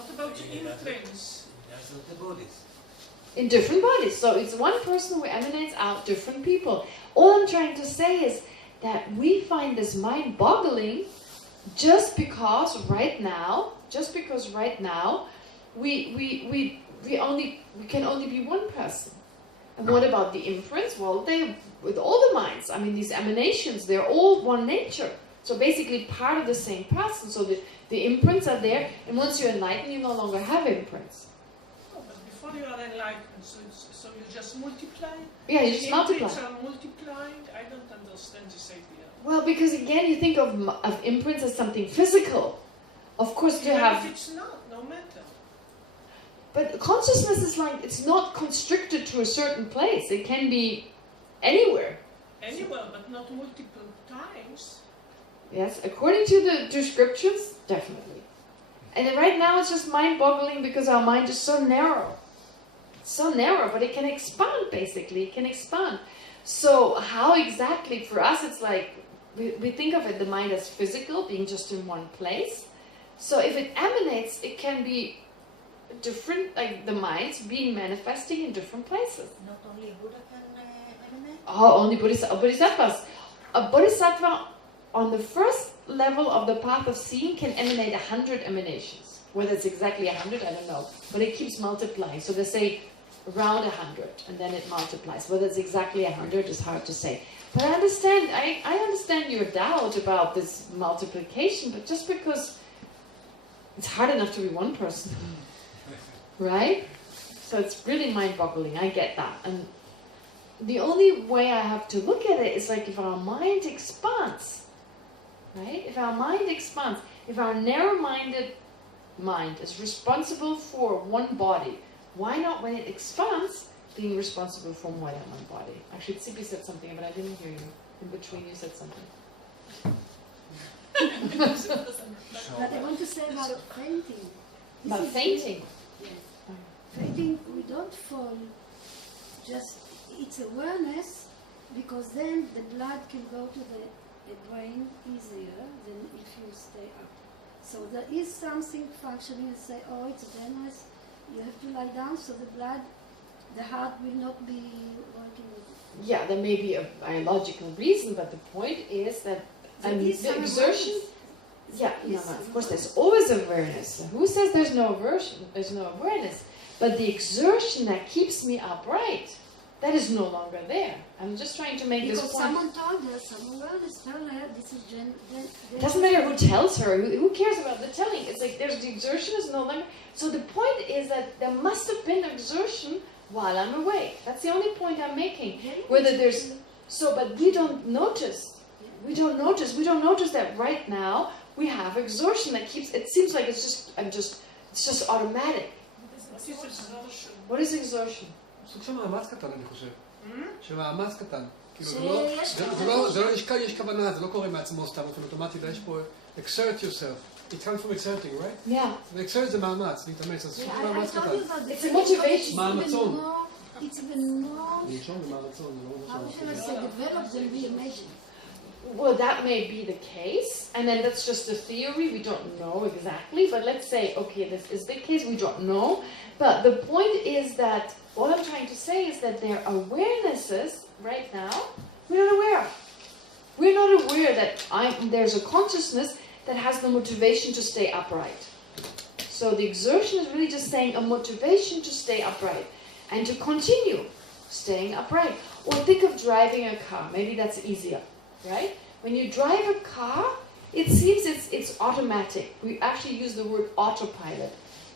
What about the imprints? That's not the bodies. In different bodies. So it's one person who emanates out different people. All I'm trying to say is that we find this mind-boggling just because right now we can only be one person. And what about the imprints? Well, they, with all the minds, I mean, these emanations, they're all one nature. So basically part of the same person. So the imprints are there, and once you're enlightened, you no longer have imprints. Oh, but before you are enlightened, so you just multiply? Yeah, you just multiply. Imprints are multiplying? I don't understand this idea. Well, because again, you think of imprints as something physical. Of course, you have... If it's not, no matter. But consciousness is like, it's not constricted to a certain place. It can be anywhere. Anywhere, but not multiple times. Yes, according to the descriptions, definitely. And then right now it's just mind-boggling because our mind is so narrow. It's so narrow, but it can expand, basically. It can expand. So how exactly, for us, it's like, we think of it, the mind as physical, being just in one place. So if it emanates, it can be different, like the minds being manifesting in different places. Not only Buddha can emanate? Oh, only bodhisattvas. A bodhisattva on the first level of the path of seeing can emanate 100 emanations. Whether it's exactly 100, I don't know. But it keeps multiplying. So they say around 100, and then it multiplies. Whether it's exactly 100 is hard to say. But I understand your doubt about this multiplication, but just because it's hard enough to be one person. Right? So it's really mind-boggling. I get that. And the only way I have to look at it is like if our mind expands, right? If our mind expands, if our narrow-minded mind is responsible for one body, why not, when it expands, being responsible for more than one body? Actually, Tsipi said something, but I didn't hear you. In between, you said something. But I want to say about fainting. About fainting? Yes. Fainting, we don't fall, just it's awareness, because then the blood can go to the brain easier than if you stay up. So there is something functioning and say, oh, it's dangerous, you have to lie down, so the blood, the heart will not be working with it. Yeah, there may be a biological reason, but the point is that the exertion... Yeah, no, of course there's always awareness. Who says there's no aversion? There's no awareness. But the exertion that keeps me upright, that is no longer there. I'm just trying to make this point. Because someone told her, some awareness told her, this is it doesn't matter who tells her. Who cares about the telling? It's like there's the exertion is no longer... So the point is that there must have been exertion while I'm awake. That's the only point I'm making. Whether there's... So, but we don't notice. We don't notice that right now we have exertion that keeps... It seems like it's just automatic. What is exertion? סוג של מאמץ קטן, אני חושב. של מאמץ קטן. זה לא יש כוונה, זה לא קורה מעצמו סתם, אופן אוטומטי, יש פה exert yourself. It comes from exerting, right? Yeah. exert זה מאמץ, להתאמץ, אז סוג של מאמץ קטן. It's a motivation. מאמצון. It's even more... לנשום ומאמצון, זה לא How should I say, developed than we imagine. Well, that may be the case, and then that's just a theory, we don't know exactly, but let's say, okay, this is the case, we don't know, but the point is that, what I'm trying to say is that there are awarenesses, right now, we're not aware of. We're not aware that there's a consciousness that has the motivation to stay upright. So the exertion is really just saying a motivation to stay upright, and to continue staying upright. Or think of driving a car, maybe that's easier. Right? When you drive a car, it seems it's automatic. We actually use the word autopilot.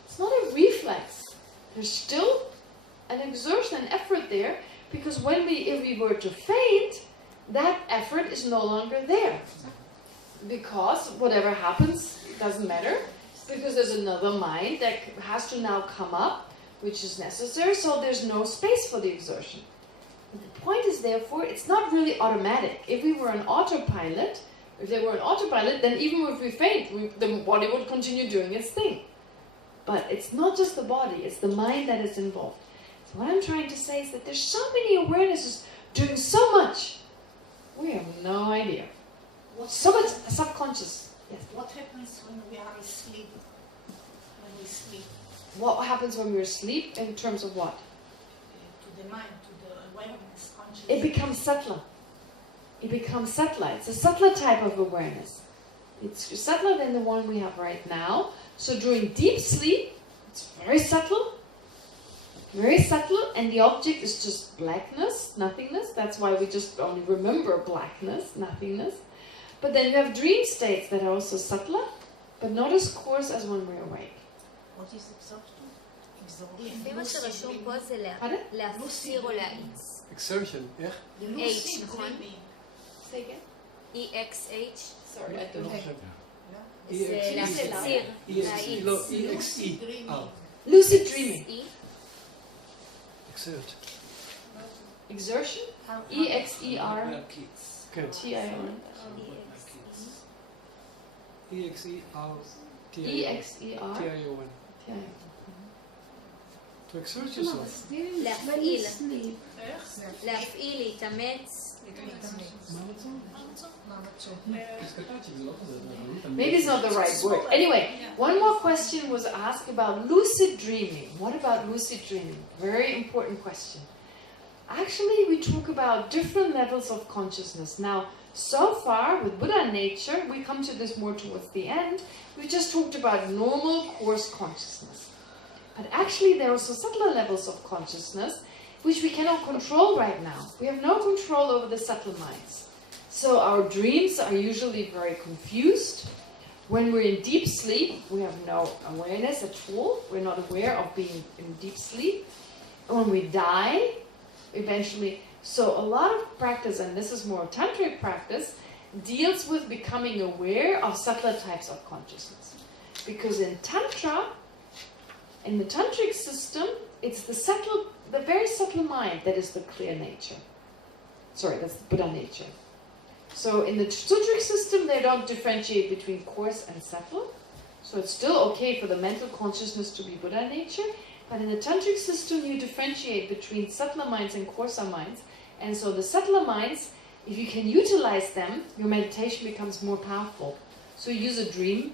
It's not a reflex. There's still an exertion, an effort there, because if we were to faint, that effort is no longer there. Because whatever happens, it doesn't matter, because there's another mind that has to now come up, which is necessary, so there's no space for the exertion. The point is, therefore, it's not really automatic. If we were an autopilot, then even if we faint, the body would continue doing its thing. But it's not just the body, it's the mind that is involved. So what I'm trying to say is that there's so many awarenesses doing so much. We have no idea. So much subconscious. Yes. What happens when we are asleep? When we sleep? what happens when we're asleep in terms of what? To the mind, to the awareness, consciousness. It becomes subtler. It becomes subtler. It's a subtler type of awareness. It's subtler than the one we have right now. So during deep sleep, it's very subtle, and the object is just blackness, nothingness. That's why we just only remember blackness, nothingness. But then you have dream states that are also subtler, but not as coarse as when we're awake. What is exhaustion? לפי מה שרשום פה זה להסיר או להאיץ. exertion, איך? H, נכון? Say again? EXH. Sorry, I don't know. זה להסיר, להאיץ. לא, EXE. Lucid dreaming. exert. Exertion? E-X-E-R. כן. T-I-O-N. EXER. E-X-E-R. T-I-O-N. T-I-O-N. To exert yourself. להפעיל. איך? להפעיל, להתאמץ. Maybe it's not the right word. Anyway, one more question was asked about lucid dreaming. What about lucid dreaming? Very important question. Actually, we talk about different levels of consciousness. Now, so far, with Buddha nature, we come to this more towards the end, we just talked about normal coarse consciousness. But actually, there are also subtler levels of consciousness which we cannot control right now. We have no control over the subtle minds. So our dreams are usually very confused. When we're in deep sleep, we have no awareness at all. We're not aware of being in deep sleep. And when we die, eventually, so a lot of practice, and this is more tantric practice, deals with becoming aware of subtler types of consciousness. Because in Tantra, in the tantric system, it's the very subtle mind that is the clear nature. Sorry, that's the Buddha nature. So in the tantric system, they don't differentiate between coarse and subtle. So it's still okay for the mental consciousness to be Buddha nature. But in the tantric system, you differentiate between subtler minds and coarser minds. And so the subtler minds, if you can utilize them, your meditation becomes more powerful. So you use a dream,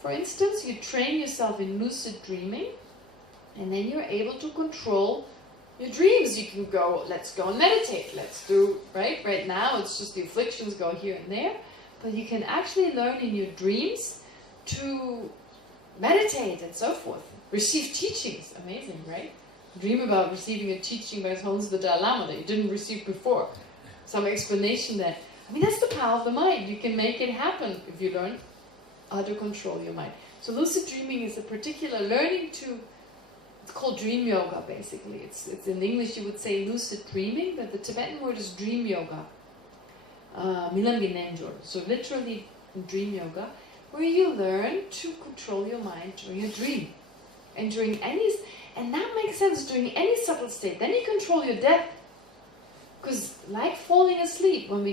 for instance, you train yourself in lucid dreaming, and then you're able to control your dreams. You can go, let's go and meditate. Let's do, right now it's just the afflictions go here and there. But you can actually learn in your dreams to meditate and so forth. Receive teachings. Amazing, right? Dream about receiving a teaching by His Holiness the Dalai Lama that you didn't receive before. Some explanation that, that's the power of the mind. You can make it happen if you learn how to control your mind. So lucid dreaming is a particular learning to, it's called dream yoga basically. It's in English you would say lucid dreaming, but the Tibetan word is dream yoga. So literally dream yoga, where you learn to control your mind during a dream. And and that makes sense during any subtle state. Then you control your death. Because like falling asleep, when we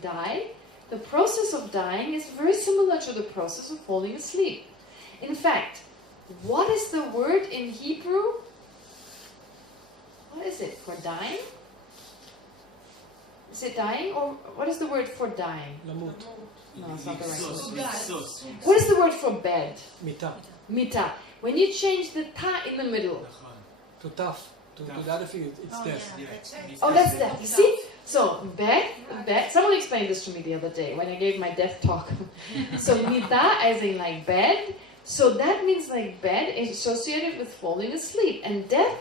die, the process of dying is very similar to the process of falling asleep. In fact, what is the word in Hebrew? What is it for dying? Is it dying, or what is the word for dying? למות. No, it's not the right word. What is the word for bed? מיטה. Mita. When you change the ta in the middle. To tough. To the other thing, it's death. Oh, that's death. You see? So, bed. Someone explained this to me the other day when I gave my death talk. So, mita as in like bed. So that means like bed is associated with falling asleep. And death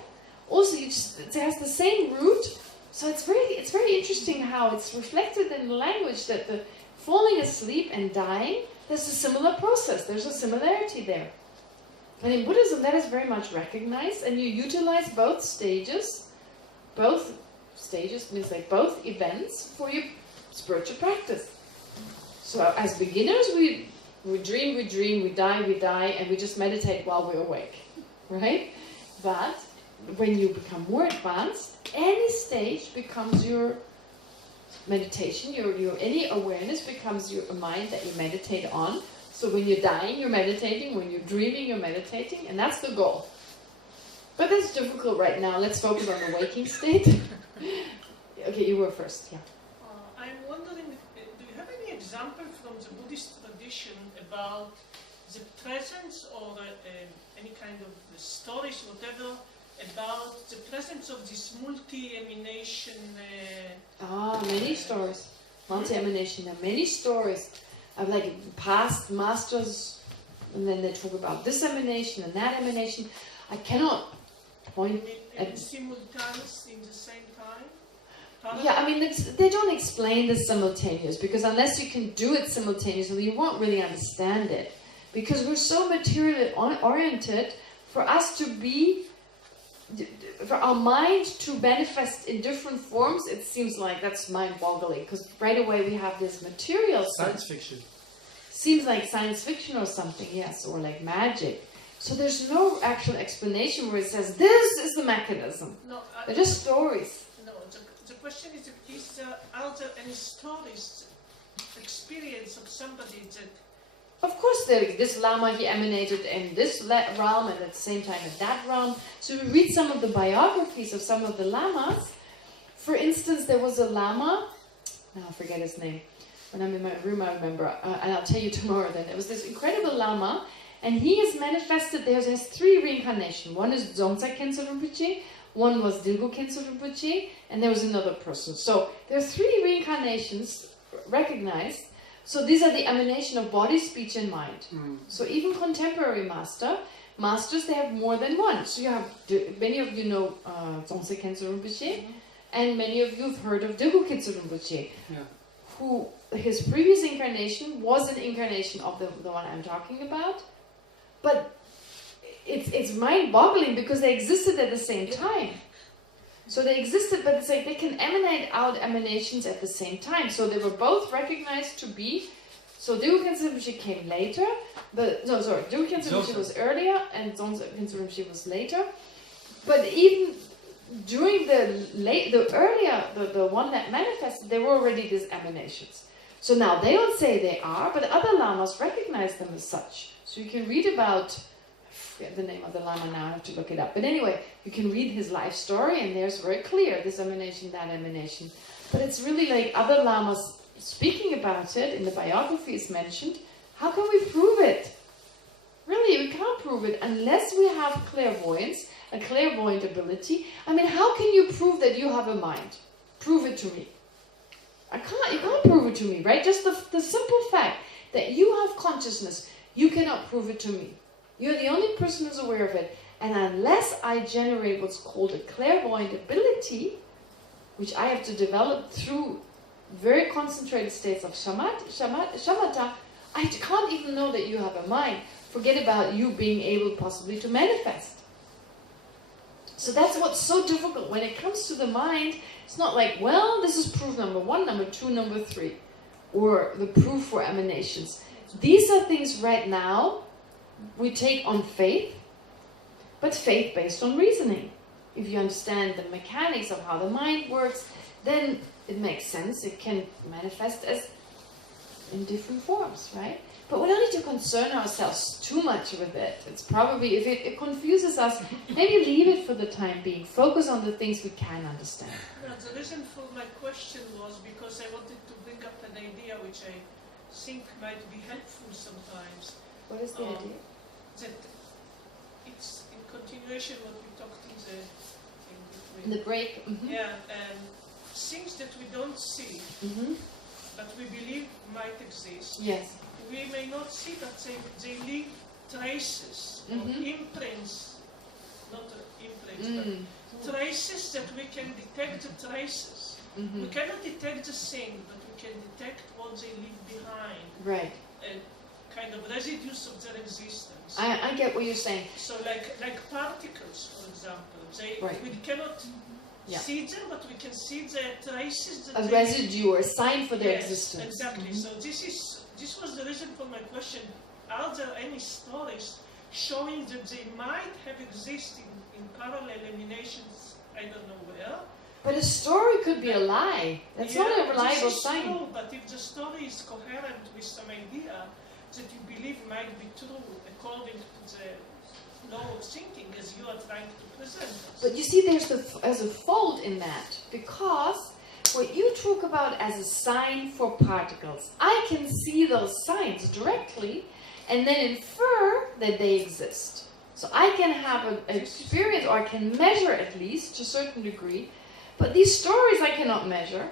also it has the same root. So it's very interesting how it's reflected in the language that the falling asleep and dying, there's a similar process. There's a similarity there. And in Buddhism, that is very much recognized, and you utilize both stages. Both stages means like both events for your spiritual practice. So as beginners, we dream, we die, and we just meditate while we're awake, right? But when you become more advanced, any stage becomes your meditation. Any awareness becomes a mind that you meditate on. So when you're dying, you're meditating. When you're dreaming, you're meditating. And that's the goal. But that's difficult right now. Let's focus on the waking state. Okay, you were first. Yeah. I'm wondering, do you have any example from the Buddhist tradition about the presence or any kind of stories, whatever, about the presence of this multi-emanation. Many stories. Multi-emanation. There are many stories of like past masters, and then they talk about this emanation and that emanation. I cannot point at simultaneous in the same time. Yeah, I mean, they don't explain the simultaneous, because unless you can do it simultaneously, you won't really understand it. Because we're so materially oriented, for us to be, for our mind to manifest in different forms, it seems like that's mind-boggling. Because right away we have this material Science fiction. Seems like science fiction or something, yes, or like magic. So there's no actual explanation where it says, this is the mechanism. No, They're just stories. No, the question is are there any stories, experience of somebody that... Of course, this Lama, he emanated in this realm and at the same time in that realm. So we read some of the biographies of some of the Lamas. For instance, there was a Lama, now I forget his name. When I'm in my room, I remember, and I'll tell you tomorrow then. There was this incredible Lama, and he has manifested, there's 3 reincarnations. One is Dzongtsa Khyentse Rinpoche, one was Dilgo Khyentse Rinpoche, and there was another person. So there are 3 reincarnations recognized. So these are the emanation of body, speech, and mind. So even contemporary masters, they have more than one. So you have, many of you know Dzongtsa Khyentse Rinpoche, and many of you have heard of Dilgo Khyentse Rinpoche, who his previous incarnation was an incarnation of the one I'm talking about. But it's mind-boggling because they existed at the same time. So they existed, but it's like they can emanate out emanations at the same time. So they were both recognized to be. So Dilgo Khyentse Rinpoche came later. Dilgo Khyentse Rinpoche was earlier, and Dzongtsa Khyentse Rinpoche was later. But even during the one that manifested, there were already these emanations. So now they don't say they are, but other lamas recognize them as such. So you can read about, I forget the name of the lama now, I have to look it up. But anyway, you can read his life story, and there's very clear, this emanation, that emanation. But it's really like other lamas speaking about it, in the biography is mentioned. How can we prove it? Really, we can't prove it unless we have clairvoyance, a clairvoyant ability. I mean, how can you prove that you have a mind? Prove it to me. You can't prove it to me, right? Just the simple fact that you have consciousness, you cannot prove it to me. You're the only person who's aware of it. And unless I generate what's called a clairvoyant ability, which I have to develop through very concentrated states of shamatha, I can't even know that you have a mind. Forget about you being able possibly to manifest. So that's what's so difficult. When it comes to the mind, it's not like, well, this is proof number 1, number 2, number 3, or the proof for emanations. These are things right now we take on faith, but faith based on reasoning. If you understand the mechanics of how the mind works, then it makes sense. It can manifest as in different forms, right? But we don't need to concern ourselves too much with it. It's probably, if it confuses us, maybe leave it for the time being. Focus on the things we can understand. Well, the reason for my question was because I wanted to bring up an idea which I think might be helpful sometimes. What is the idea? That it's in continuation what we talked in the break. Mm-hmm. Yeah, things that we don't see, but we believe might exist. Yes. We may not see, but they leave traces, or imprints, not imprints, but traces that we can detect the traces. We cannot detect the thing, but we can detect what they leave behind. Right. Kind of residues of their existence. I get what you're saying. So like particles, for example, we cannot see them, but we can see the traces. That a residue or a sign for their yes, existence. Exactly. So this was the reason for my question. Are there any stories showing that they might have existed in parallel emanations, I don't know where? But a story could be a lie. That's not a reliable sign. True, but if the story is coherent with some idea that you believe might be true according to the law of thinking as you are trying to present us. But you see, there's a fault in that, because what you talk about as a sign for particles, I can see those signs directly, and then infer that they exist. So I can have an experience, or I can measure at least to a certain degree, but these stories I cannot measure.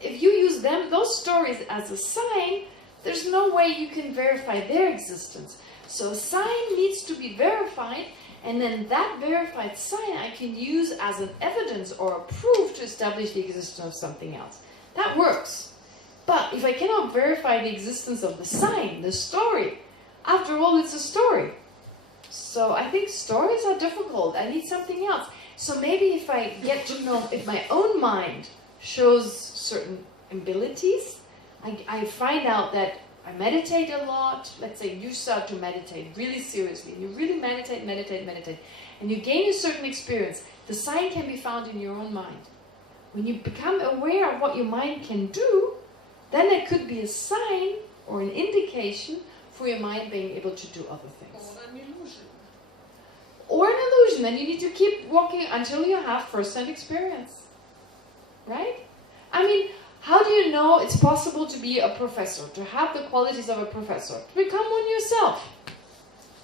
If you use those stories as a sign, there's no way you can verify their existence. So a sign needs to be verified, and then that verified sign I can use as an evidence or a proof to establish the existence of something else. That works. But if I cannot verify the existence of the sign, the story, after all, it's a story. So I think stories are difficult. I need something else. So maybe if I get to know, if my own mind shows certain abilities, I find out that I meditate a lot. Let's say you start to meditate really seriously. You really meditate, and you gain a certain experience. The sign can be found in your own mind. When you become aware of what your mind can do, then there could be a sign or an indication for your mind being able to do other things. Or an illusion. Or an illusion, and you need to keep walking until you have first-hand experience. Right? I mean, how do you know it's possible to be a professor, to have the qualities of a professor, to become one yourself?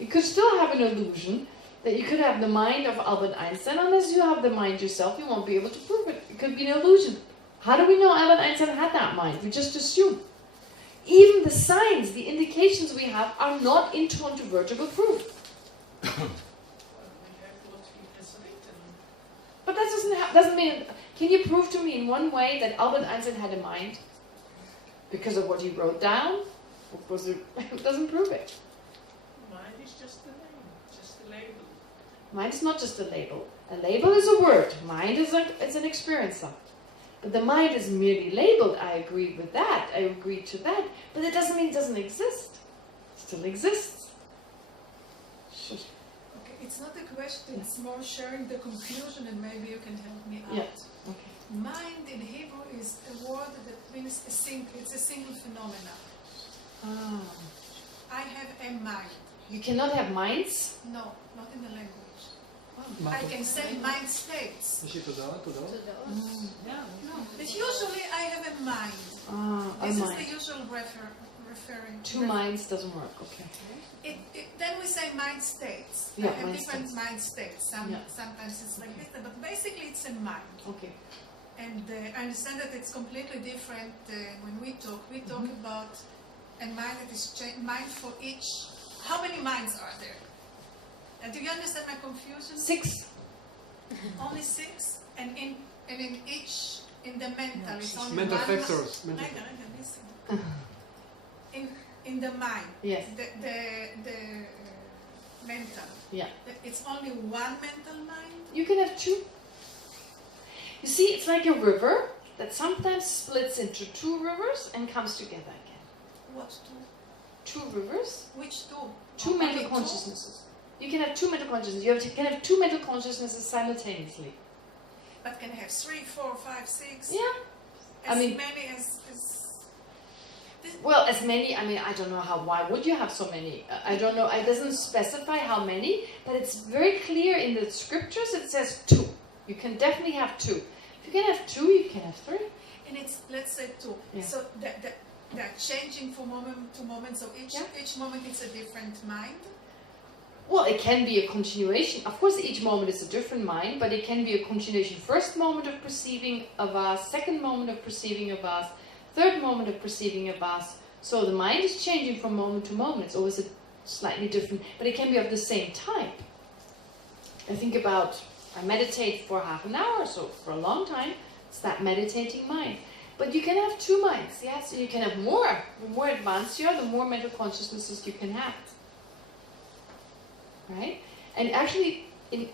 You could still have an illusion that you could have the mind of Albert Einstein. Unless you have the mind yourself, you won't be able to prove it. It could be an illusion. How do we know Albert Einstein had that mind? We just assume. Even the signs, the indications we have are not incontrovertible proof. But that doesn't mean... Can you prove to me in one way that Albert Einstein had a mind? Because of what he wrote down? Or was it doesn't prove it. Mind is just a name, just a label. Mind is not just a label. A label is a word. Mind is an experiencer. But the mind is merely labeled. I agree with that. I agree to that. But it doesn't mean it doesn't exist. It still exists. Okay, it's not a question, it's more sharing the conclusion, and maybe you can help me out. Yeah. Okay. Mind in Hebrew is a word that means it's a single phenomenon. Ah. I have a mind. You cannot have minds? No, not in the language. I can say mind states. יש לי תודעה? No, but usually I have a mind. This is the usual referring. Two minds doesn't work, okay. Then we say mind states. Yeah, I have mind different states. mind states. Sometimes it's like this, but basically it's a mind. Okay. And I understand that it's completely different when we talk. We talk about a mind that is mind for each. How many minds are there? Do you understand my confusion? 6. Only 6, and in each, in the mental, it's only mental one. factors. In the mind. Yes. The mental. Yeah. It's only one mental mind. You can have 2. You see, it's like a river that sometimes splits into 2 rivers and comes together again. What 2? 2 rivers. Which 2? 2 mental consciousnesses. You can have 2 mental consciousnesses. You can have 2 mental consciousnesses simultaneously. But can have 3, 4, 5, 6. Yeah. As many as. Well, as many. I mean, I don't know how. Why would you have so many? I don't know. It doesn't specify how many, but it's very clear in the scriptures. It says 2. You can definitely have 2. If you can have 2, you can have 3. And it's, let's say 2. Yeah. So they're changing from moment to moment. So each moment it's a different mind. Well, it can be a continuation. Of course, each moment is a different mind, but it can be a continuation. First moment of perceiving a vase, second moment of perceiving a vase, third moment of perceiving a vase. So the mind is changing from moment to moment. It's always a slightly different, but it can be of the same type. I think about, I meditate for half an hour, so for a long time, it's that meditating mind. But you can have 2 minds, yes, and you can have more. The more advanced you are, the more mental consciousnesses you can have. Right? And actually, in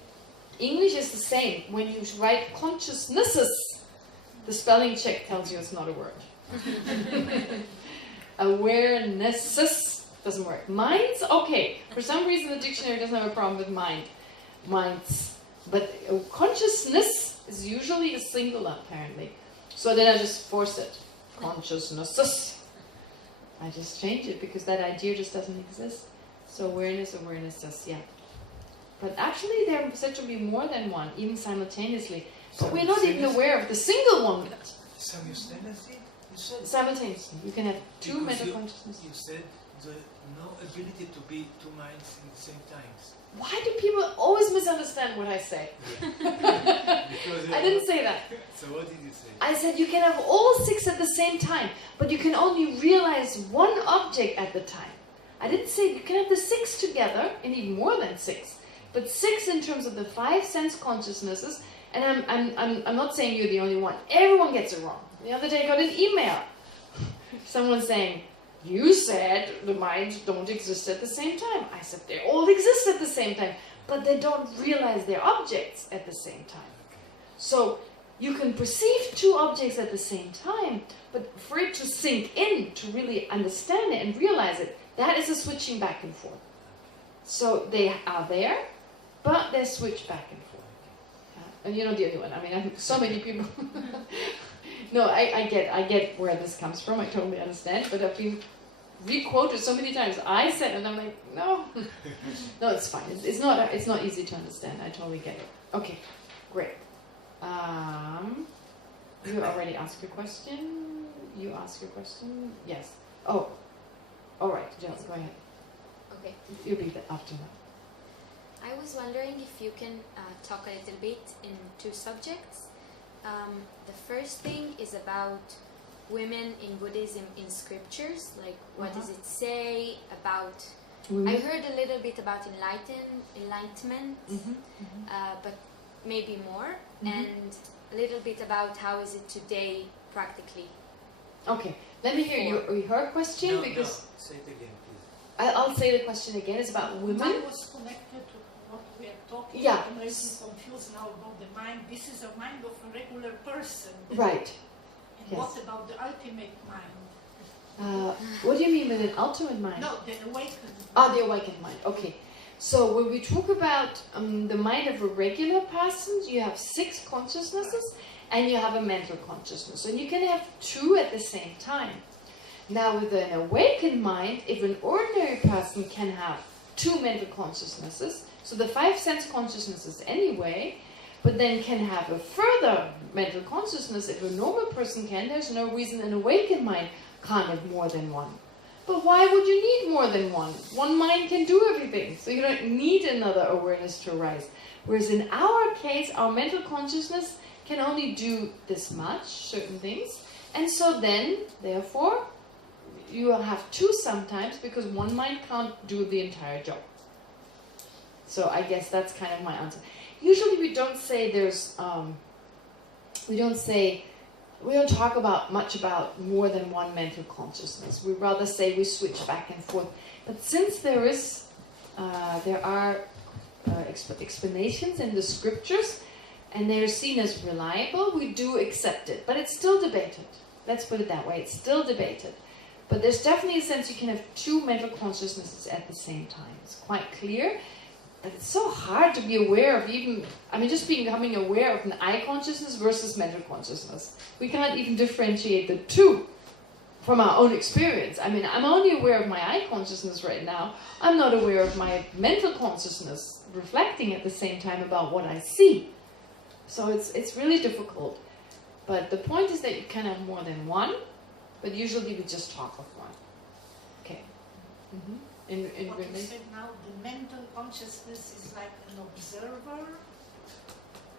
English it's the same. When you write consciousnesses, the spelling check tells you it's not a word. Awarenesses doesn't work. Minds, okay. For some reason the dictionary doesn't have a problem with minds. But consciousness is usually a singular, apparently. So then I just force it. Consciousnesses. I just change it because that idea just doesn't exist. So awarenesses, yeah. But actually there are said to be more than one, even simultaneously. But we're not even aware of the single one yet. Simultaneously? Simultaneously. You can have 2 mental consciousnesses. You said the no ability to be two minds in the same times. Why do people always misunderstand what I say? I didn't say that. So what did you say? I said you can have all 6 at the same time, but you can only realize one object at the time. I didn't say you can have the 6 together, and even more than 6, but 6 in terms of the 5 sense consciousnesses. And I'm not saying you're the only one. Everyone gets it wrong. The other day I got an email. Someone saying, you said the minds don't exist at the same time. I said they all exist at the same time, but they don't realize they're objects at the same time. So you can perceive 2 objects at the same time, but for it to sink in, to really understand it and realize it, that is a switching back and forth. So they are there, but they're switched back and forth. And you're not the only one. I mean, I think so many people. No, I get where this comes from. I totally understand. But I've been re-quoted so many times. I said, and I'm like, no, no, it's fine. It's not easy to understand. I totally get it. Okay, great. You already asked your question. You asked your question. Yes. Oh, all right. Jill, go ahead. Okay. You'll be after now. I was wondering if you can talk a little bit in 2 subjects. The first thing is about women in Buddhism in scriptures, like what does it say about... I heard a little bit about enlightenment, but maybe more, and a little bit about how is it today practically. Okay, let me hear your question, because... No, say it again, please. I'll say the question again. It's about women. Mine was connected to what we are talking. Yeah. I'm really confused now about the mind. This is a mind of a regular person. Right. And Yes. what about the ultimate mind? What do you mean with an ultimate mind? No, the awakened mind. Ah, the awakened mind. Okay. So when we talk about the mind of a regular person, you have 6 consciousnesses, and you have a mental consciousness. And you can have 2 at the same time. Now with an awakened mind, if an ordinary person can have 2 mental consciousnesses, so the 5 sense consciousnesses anyway, but then can have a further mental consciousness, if a normal person can, there's no reason an awakened mind can't have more than 1. But why would you need more than 1? One mind can do everything, so you don't need another awareness to arise. Whereas in our case, our mental consciousness can only do this much, certain things, and so then, therefore, you will have 2 sometimes, because one mind can't do the entire job. So I guess that's kind of my answer. Usually we don't say there's, we don't talk much about more than 1 mental consciousness. We rather say we switch back and forth. But since there are explanations in the scriptures, and they're seen as reliable, we do accept it. But it's still debated. Let's put it that way. It's still debated. But there's definitely a sense you can have 2 mental consciousnesses at the same time. It's quite clear. And it's so hard to be aware of just becoming aware of an eye consciousness versus mental consciousness. We cannot even differentiate the 2 from our own experience. I mean, I'm only aware of my eye consciousness right now. I'm not aware of my mental consciousness reflecting at the same time about what I see. So it's really difficult. But the point is that you can have more than 1. But usually we just talk of 1. Okay. What you said now, the mental consciousness is like an observer?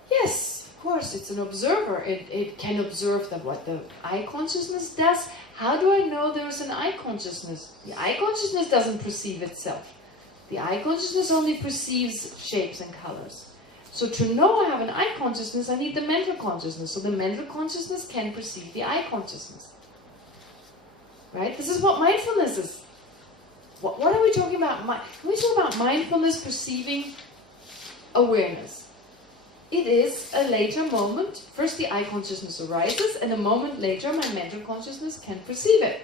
Yes, of course, it's an observer. It can observe what the eye consciousness does. How do I know there's an eye consciousness? The eye consciousness doesn't perceive itself. The eye consciousness only perceives shapes and colors. So to know I have an eye consciousness, I need the mental consciousness. So the mental consciousness can perceive the eye consciousness. Right? This is what mindfulness is. What are we talking about? When we talk about mindfulness perceiving awareness, it is a later moment. First the eye consciousness arises, and a moment later my mental consciousness can perceive it.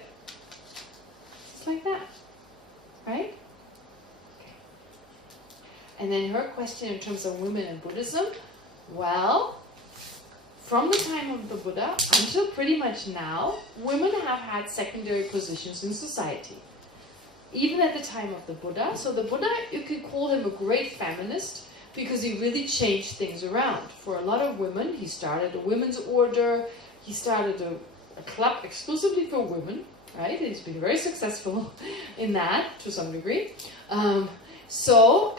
It's like that. Right? Okay. And then her question in terms of women in Buddhism, well, from the time of the Buddha until pretty much now, women have had secondary positions in society. Even at the time of the Buddha. So the Buddha, you could call him a great feminist because he really changed things around. For a lot of women, he started a women's order, he started a club exclusively for women, right? He's been very successful in that to some degree. So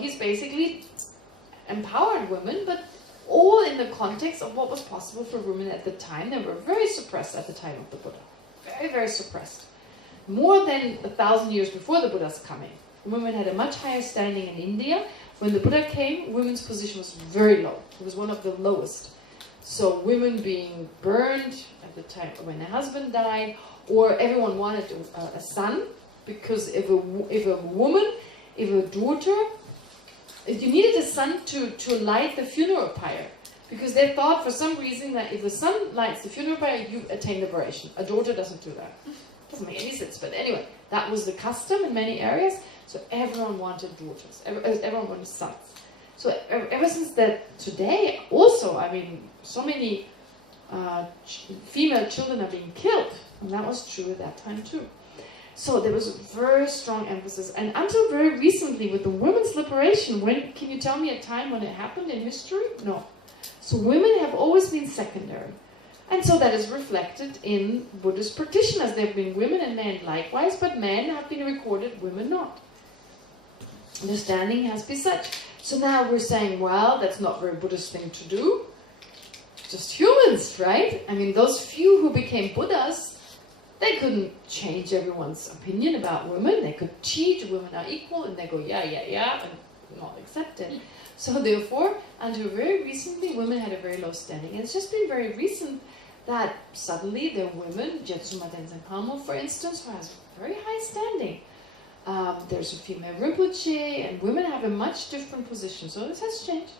he's basically empowered women, but all in the context of what was possible for women at the time. They were very suppressed at the time of the Buddha. Very, very suppressed. More than 1,000 years before the Buddha's coming. Women had a much higher standing in India. When the Buddha came, women's position was very low. It was one of the lowest. So women being burned at the time when their husband died, or everyone wanted a son, because if a daughter, you needed a son to light the funeral pyre, because they thought for some reason that if the son lights the funeral pyre, you attain liberation. A daughter doesn't do that. Doesn't make any sense, but anyway, that was the custom in many areas. So everyone wanted daughters. Everyone wanted sons. So ever since that, today also, I mean, so many female children are being killed, and that was true at that time too. So there was a very strong emphasis, and until very recently with the women's liberation, can you tell me a time when it happened in history? No. So women have always been secondary. And so that is reflected in Buddhist practitioners. There have been women and men likewise, but men have been recorded, women not. Understanding has been such. So now we're saying, well, that's not a very Buddhist thing to do. Just humans, right? I mean, those few who became Buddhas, they couldn't change everyone's opinion about women. They could teach women are equal, and they go, yeah, and not accept it. So therefore, until very recently, women had a very low standing. And it's just been very recent that suddenly there are women, Jetsuma Tenzin Palmo, for instance, who has very high standing. There's a female Rinpoche, and women have a much different position. So this has changed.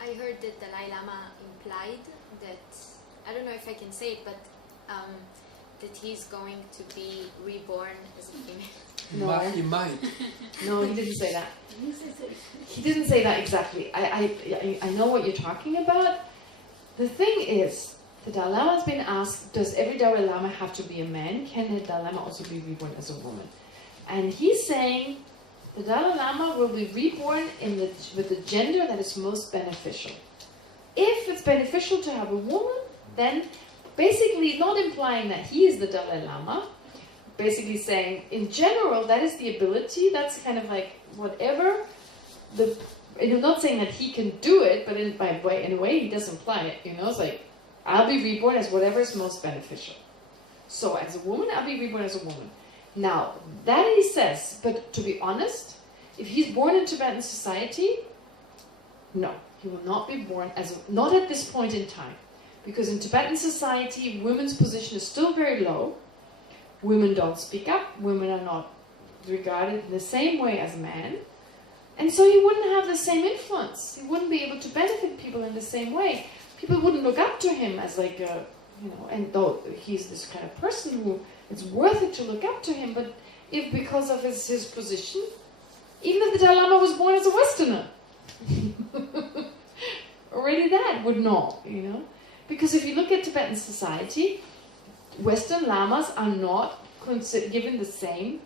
I heard that Dalai Lama implied that, I don't know if I can say it, but that he's going to be reborn as a female. No, he might. No, he didn't say that. He didn't say that exactly. I know what you're talking about. The thing is, the Dalai Lama has been asked, does every Dalai Lama have to be a man? Can the Dalai Lama also be reborn as a woman? And he's saying the Dalai Lama will be reborn with the gender that is most beneficial. If it's beneficial to have a woman, then basically not implying that he is the Dalai Lama, basically saying, in general, that is the ability, that's kind of like whatever, and I'm not saying that he can do it, but in a way he does imply it, it's like, I'll be reborn as whatever is most beneficial. So as a woman, I'll be reborn as a woman. Now, that he says, but to be honest, if he's born in Tibetan society, no, he will not be born not at this point in time. Because in Tibetan society, women's position is still very low. Women don't speak up. Women are not regarded in the same way as men. And so he wouldn't have the same influence. He wouldn't be able to benefit people in the same way. People wouldn't look up to him as like a, and though he's this kind of person who it's worth it to look up to him, but if because of his position, even if the Dalai Lama was born as a Westerner, already that would not, Because if you look at Tibetan society, Western Lamas are not given the same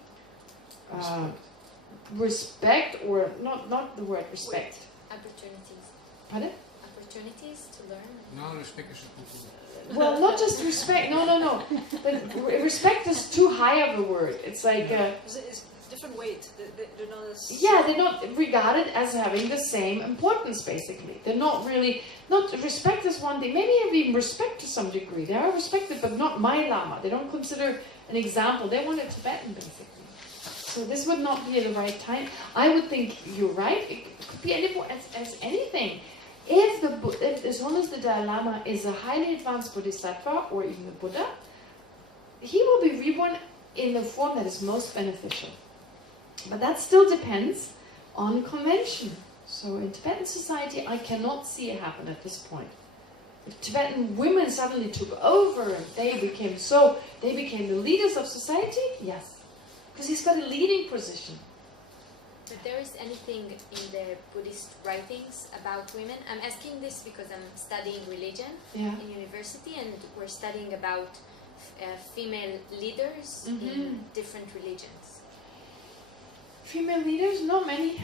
respect, or not the word respect. Opportunities. Pardon? Opportunities to learn. No, respect is well, not just respect. No. But respect is too high of a word. It's like it's different weight. They're not as... Yeah, they're not regarded as having the same importance. Basically, they're not really. Not respect is one thing. Maybe have even respect to some degree. They are respected, but not my Lama. They don't consider an example. They want a Tibetan, basically. So this would not be at the right time. I would think you're right. It could be as anything. If as long as the Dalai Lama is a highly advanced Bodhisattva or even the Buddha, he will be reborn in the form that is most beneficial. But that still depends on convention. So in Tibetan society, I cannot see it happen at this point. If Tibetan women suddenly took over and they became the leaders of society, yes. Because he's got a leading position. But there is anything in the Buddhist writings about women? I'm asking this because I'm studying religion in university, and we're studying about female leaders in different religions. Female leaders? Not many.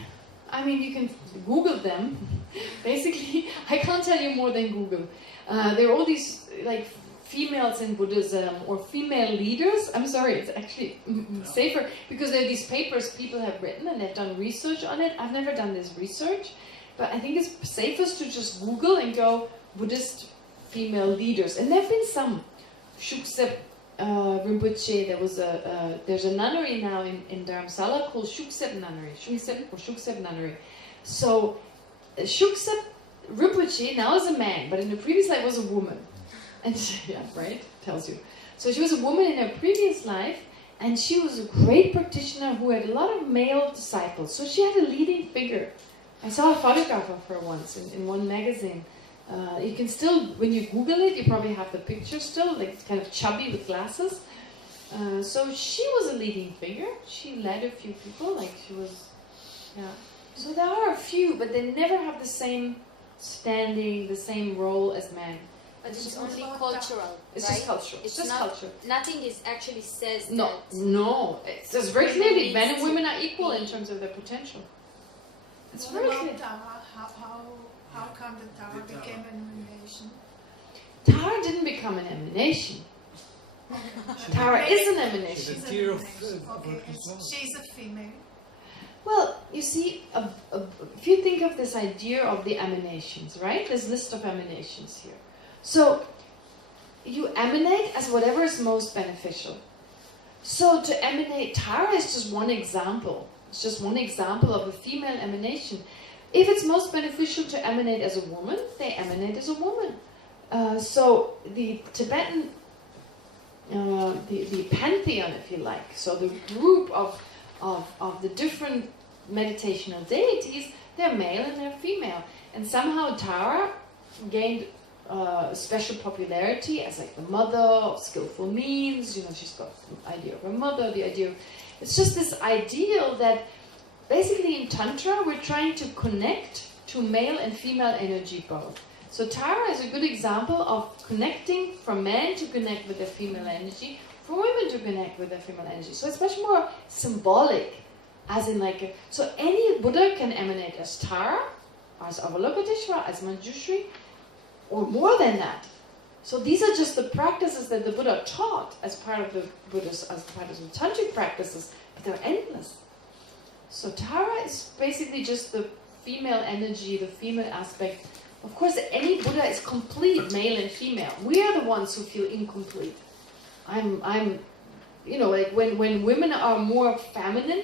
I mean, you can Google them. Basically, I can't tell you more than Google. There are all these like females in Buddhism or female leaders. I'm sorry, it's actually safer because there are these papers people have written and they've done research on it. I've never done this research, but I think it's safest to just Google and go Buddhist female leaders. And there have been some. Shuksep Rinpoche, there's a nunnery now in Dharamsala called Shuksep Nunnery. So Shuksep Rinpoche now is a man, but in the previous life was a woman. And yeah, right? Tells you. So she was a woman in her previous life, and she was a great practitioner who had a lot of male disciples. So she had a leading figure. I saw a photograph of her once in one magazine. You can still, when you Google it, you probably have the picture still, like kind of chubby with glasses. So she was a leading figure. She led a few people, like she was, yeah. So there are a few, but they never have the same standing, the same role as men. But it's only cultural, It's right? just cultural. It's just culture. Nothing is actually says No, that. no. It says very clearly, men and women are equal in terms of their potential. It's What very about clear. Tara? How come the Tara became an emanation? Tara didn't become an emanation. Tara is an emanation. She's a tier of Okay, she's a female. Well, you see, if you think of this idea of the emanations, right? There's a list of emanations here. So, you emanate as whatever is most beneficial. So, to emanate, Tara is just one example. It's just one example of a female emanation. If it's most beneficial to emanate as a woman, they emanate as a woman. So, the Tibetan, the pantheon, if you like, so the group of the different meditational deities, they're male and they're female. And somehow Tara gained special popularity as like the mother of skillful means. You know, she's got the idea of her mother, the idea of... It's just this ideal that basically in Tantra we're trying to connect to male and female energy both. So Tara is a good example of connecting from men to connect with their female energy, for women to connect with their female energy. So it's much more symbolic, as in like... So any Buddha can emanate as Tara, as Avalokiteshvara, as Manjushri, or more than that. So these are just the practices that the Buddha taught as part of the Buddhist, as part of the tantric practices, but they're endless. So Tara is basically just the female energy, the female aspect. Of course, any Buddha is complete, male and female. We are the ones who feel incomplete. I'm, you know, like when women are more feminine,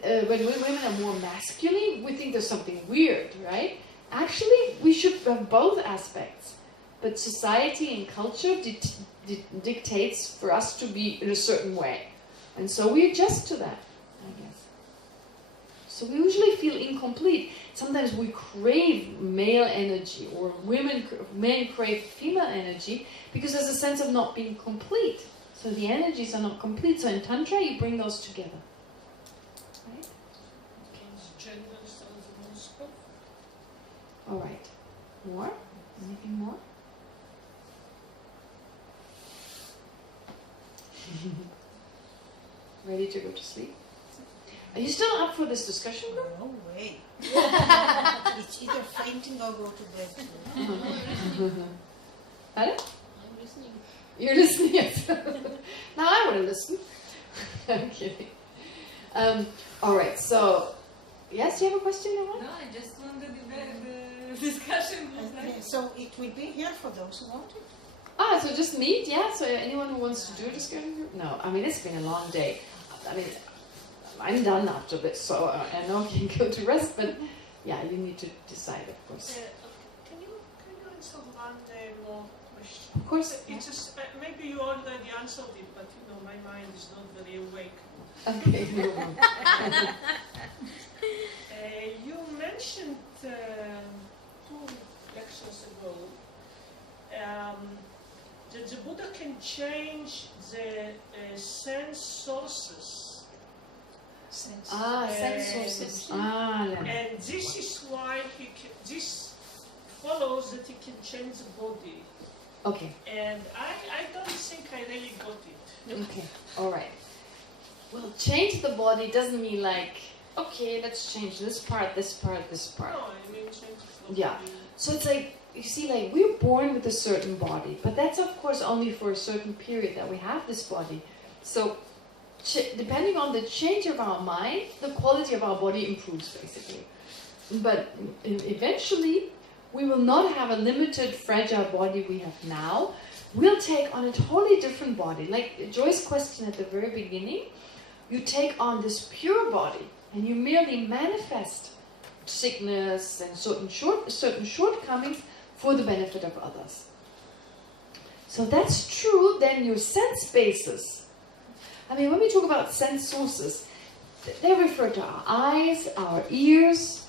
when women are more masculine, we think there's something weird, right? Actually, we should have both aspects. But society and culture dictates for us to be in a certain way. And so we adjust to that, I guess. So we usually feel incomplete. Sometimes we crave male energy, or men crave female energy, because there's a sense of not being complete. So the energies are not complete. So in Tantra, you bring those together. Right? Gender sounds more scope. All right. More? Anything more? Ready to go to sleep? Are you still up for this discussion group? No way. It's either fainting or go to bed. Pardon? I'm listening. You're listening, yes. Now I want to listen. I'm kidding. All right, so, yes, you have a question, Yvonne? No, I just want the discussion. So it will be here for those who want it. Ah, so just meet, yeah? So anyone who wants to do a discussion group? No, I mean, it's been a long day. I mean, I'm done after this, so I know you can go to rest, but yeah, you need to decide, of course. Can you answer one more question? Of course. It's just, maybe you already answered it, but you know, my mind is not very awake. Okay, no problem. You mentioned 2 lectures ago that the Buddha can change the sense sources. Sense sources. And this is why this follows that he can change the body. Okay. And I don't think I really got it. Okay, all right. Well, change the body doesn't mean like, okay, let's change this part, this part, this part. No, I mean change the body. Yeah. So it's like, you see, like, we're born with a certain body, but that's of course only for a certain period that we have this body. So depending on the change of our mind, the quality of our body improves, basically. But eventually, we will not have a limited, fragile body we have now. We'll take on a totally different body. Like Joy's question at the very beginning, you take on this pure body, and you merely manifest sickness and certain shortcomings for the benefit of others. So that's true. Then your sense basis. I mean, when we talk about sense sources, they refer to our eyes, our ears,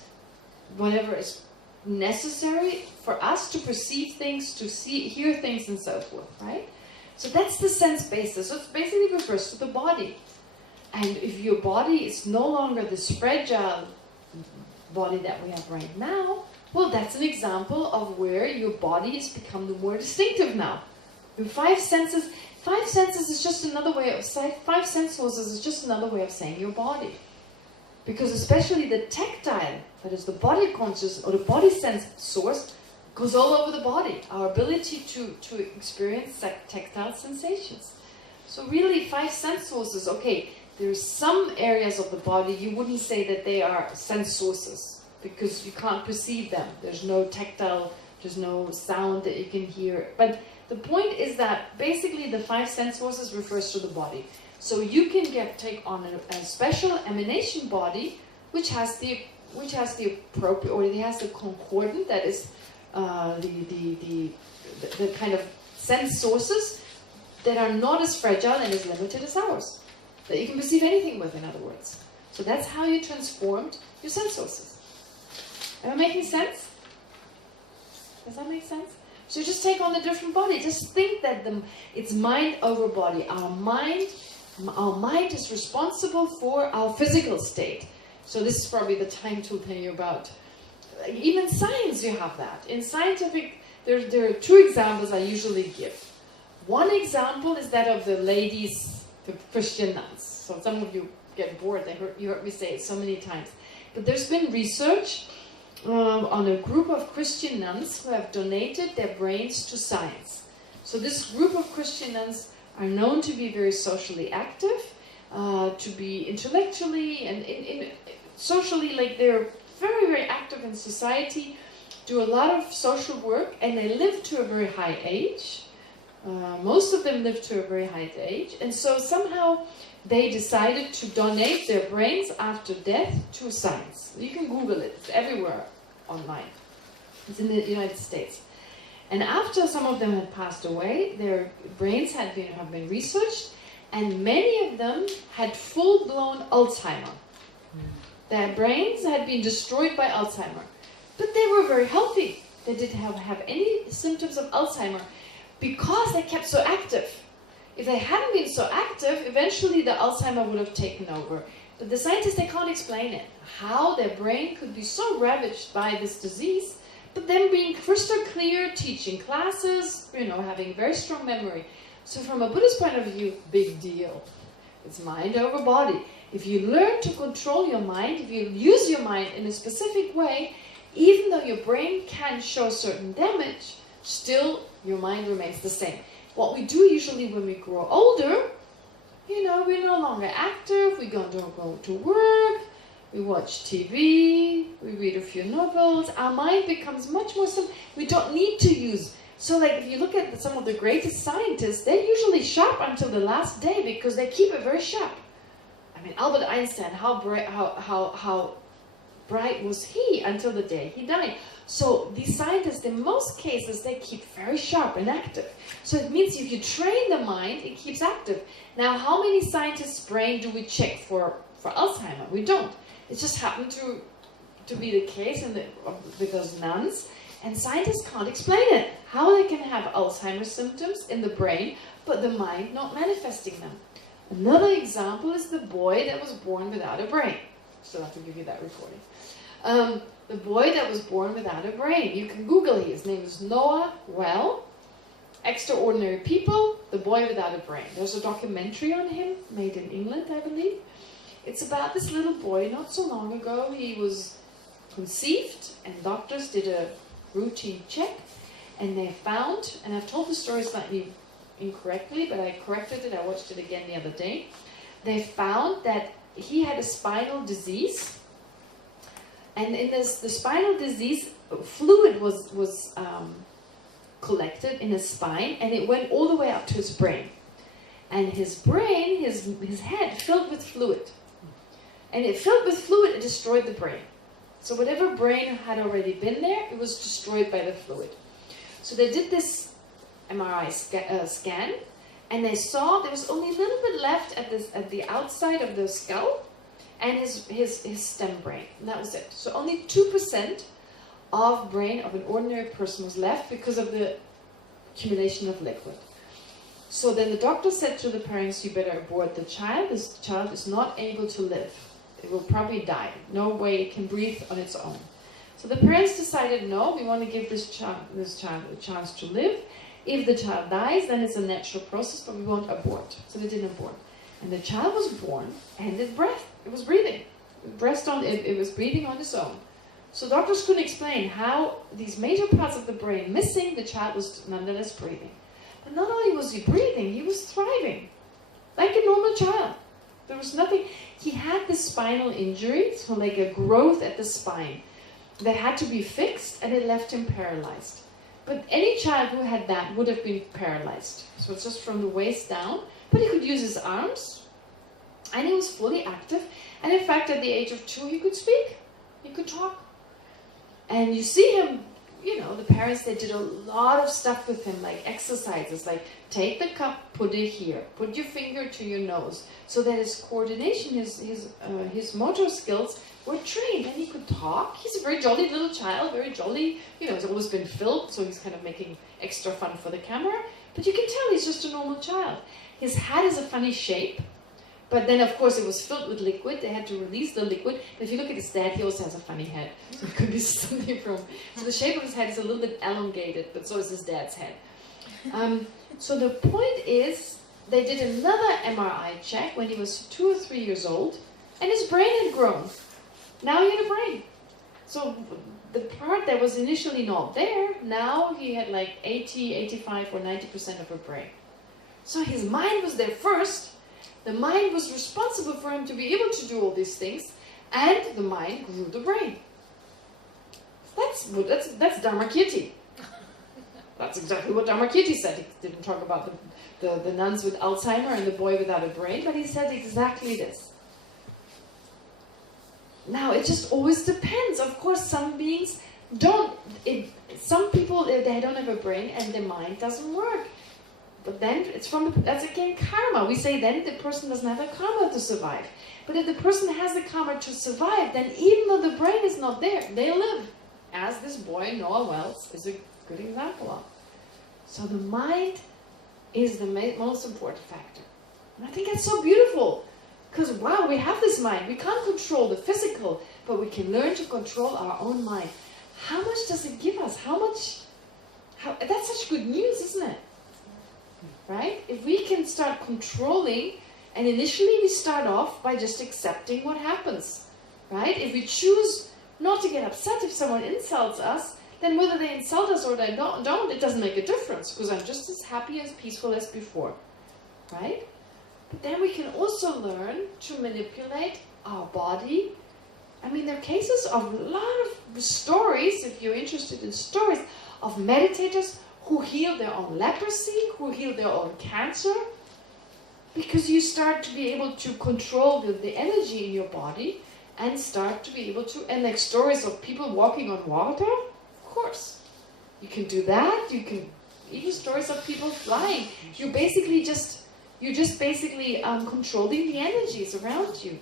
whatever is necessary for us to perceive things, to see, hear things, and so forth, right? So that's the sense basis. So it basically refers to the body. And if your body is no longer this fragile body that we have right now, well, that's an example of where your body has become more distinctive now. Your five senses is just another way of saying, five sense sources is just another way of saying your body. Because especially the tactile, that is the body conscious or the body sense source, goes all over the body. Our ability to experience tactile sensations. So really, five sense sources, okay, there's some areas of the body you wouldn't say that they are sense sources, because you can't perceive them. There's no tactile, there's no sound that you can hear. But the point is that basically the five sense sources refers to the body. So you can take on a special emanation body, which has the appropriate, or it has the concordant, that is the kind of sense sources that are not as fragile and as limited as ours, that you can perceive anything with, in other words. So that's how you transformed your sense sources. Am I making sense? Does that make sense? So just take on a different body. Just think that it's mind over body. Our mind is responsible for our physical state. So this is probably the time to tell you about. Even science, you have that. In scientific, there are two examples I usually give. One example is that of the ladies, the Christian nuns. So some of you get bored. You heard me say it so many times. But there's been research on a group of Christian nuns who have donated their brains to science. So this group of Christian nuns are known to be very socially active, to be intellectually and socially, like they're very, very active in society, do a lot of social work, and they live to a very high age. Most of them live to a very high age, and so somehow they decided to donate their brains after death to science. You can Google it, it's everywhere online. It's in the United States. And after some of them had passed away, their brains have been researched, and many of them had full-blown Alzheimer. Their brains had been destroyed by Alzheimer. But they were very healthy. They didn't have any symptoms of Alzheimer because they kept so active. If they hadn't been so active, eventually the Alzheimer would have taken over. But the scientists, they can't explain it. How their brain could be so ravaged by this disease, but them being crystal clear, teaching classes, having very strong memory. So from a Buddhist point of view, big deal. It's mind over body. If you learn to control your mind, if you use your mind in a specific way, even though your brain can show certain damage, still your mind remains the same. What we do usually when we grow older, we're no longer active, we don't go to work, we watch TV, we read a few novels, our mind becomes much more simple. We don't need to use. So like if you look at some of the greatest scientists, they're usually sharp until the last day because they keep it very sharp. I mean, Albert Einstein, how bright was he until the day he died? So these scientists, in most cases, they keep very sharp and active. So it means if you train the mind, it keeps active. Now, how many scientists' brain do we check for Alzheimer? We don't. It just happened to be the case with those nuns. And scientists can't explain it. How they can have Alzheimer's symptoms in the brain, but the mind not manifesting them. Another example is the boy that was born without a brain. Still have to give you that recording. The boy that was born without a brain. You can Google it. His name is Noah Well. Extraordinary People, the boy without a brain. There's a documentary on him, made in England, I believe. It's about this little boy. Not so long ago, he was conceived, and doctors did a routine check, And they found, and I've told the story slightly incorrectly, but I corrected it, I watched it again the other day. They found that he had a spinal disease, and in the spinal disease, fluid was collected in his spine, and it went all the way up to his brain. And his brain, his head, filled with fluid. And it filled with fluid, it destroyed the brain. So whatever brain had already been there, it was destroyed by the fluid. So they did this MRI scan, and they saw there was only a little bit left at the outside of the skull, and his stem brain, and that was it. So only 2% of brain of an ordinary person was left because of the accumulation of liquid. So then the doctor said to the parents, you better abort the child. This child is not able to live. It will probably die. No way it can breathe on its own. So the parents decided, no, we want to give this child a chance to live. If the child dies, then it's a natural process, but we won't abort. So they didn't abort. And the child was born, and it was breathing. It was breathing on its own. So doctors couldn't explain how these major parts of the brain missing, the child was nonetheless breathing. But not only was he breathing, he was thriving, like a normal child. There was nothing. He had this spinal injury, so like a growth at the spine, that had to be fixed, and it left him paralyzed. But any child who had that would have been paralyzed. So it's just from the waist down. But he could use his arms, and he was fully active. And in fact, at the age of 2, he could speak. He could talk. And you see him, you know, the parents, they did a lot of stuff with him, like exercises, like take the cup, put it here, put your finger to your nose, so that his coordination, his motor skills were trained, and he could talk. He's a very jolly little child, very jolly, you know, he's always been filmed, so he's kind of making extra fun for the camera, but you can tell he's just a normal child. His hat is a funny shape, but then of course it was filled with liquid. They had to release the liquid. And if you look at his dad, he also has a funny head, so it could be something from, so the shape of his head is a little bit elongated, but so is his dad's head. So the point is, they did another MRI check when he was 2 or 3 years old, and his brain had grown. Now he had a brain. So the part that was initially not there, now he had like 80, 85 or 90% of a brain. So his mind was there first. The mind was responsible for him to be able to do all these things, and the mind grew the brain. That's Dharmakirti. That's exactly what Dharmakirti said. He didn't talk about the nuns with Alzheimer and the boy without a brain, but he said exactly this. Now, it just always depends. Of course, some beings don't. Some people, they don't have a brain and their mind doesn't work. But then, that's again karma. We say then the person doesn't have a karma to survive. But if the person has the karma to survive, then even though the brain is not there, they live. As this boy, Noah Wells, is a good example of. So the mind is the most important factor. And I think that's so beautiful. Because, wow, we have this mind. We can't control the physical, but we can learn to control our own mind. How much does it give us? That's such good news, isn't it? Right? If we can start controlling, and initially we start off by just accepting what happens. Right? If we choose not to get upset if someone insults us, then whether they insult us or they don't, it doesn't make a difference, because I'm just as happy, as peaceful as before. Right? But then we can also learn to manipulate our body. I mean, there are cases of a lot of stories, if you're interested in stories, of meditators who heal their own leprosy, who heal their own cancer, because you start to be able to control the energy in your body and start to be able to, and like stories of people walking on water, of course. You can do that, you can, even stories of people flying. You're just basically controlling the energies around you.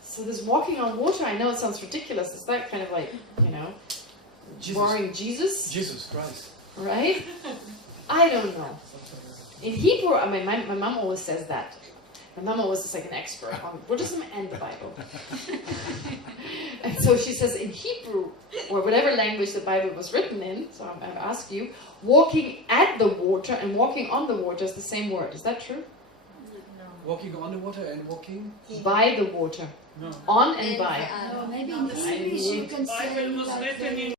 So this walking on water, I know it sounds ridiculous. It's that kind of like, you know, boring Jesus? Jesus Christ. Right? I don't know. In Hebrew, I mean, my mom always says that. My mom always is like an expert on Buddhism and the Bible. And so she says in Hebrew, or whatever language the Bible was written in, so I ask you, walking at the water and walking on the water is the same word. Is that true? No. Walking on the water and walking? By the water. No. On and by. No, maybe in English you can say... Bible was written in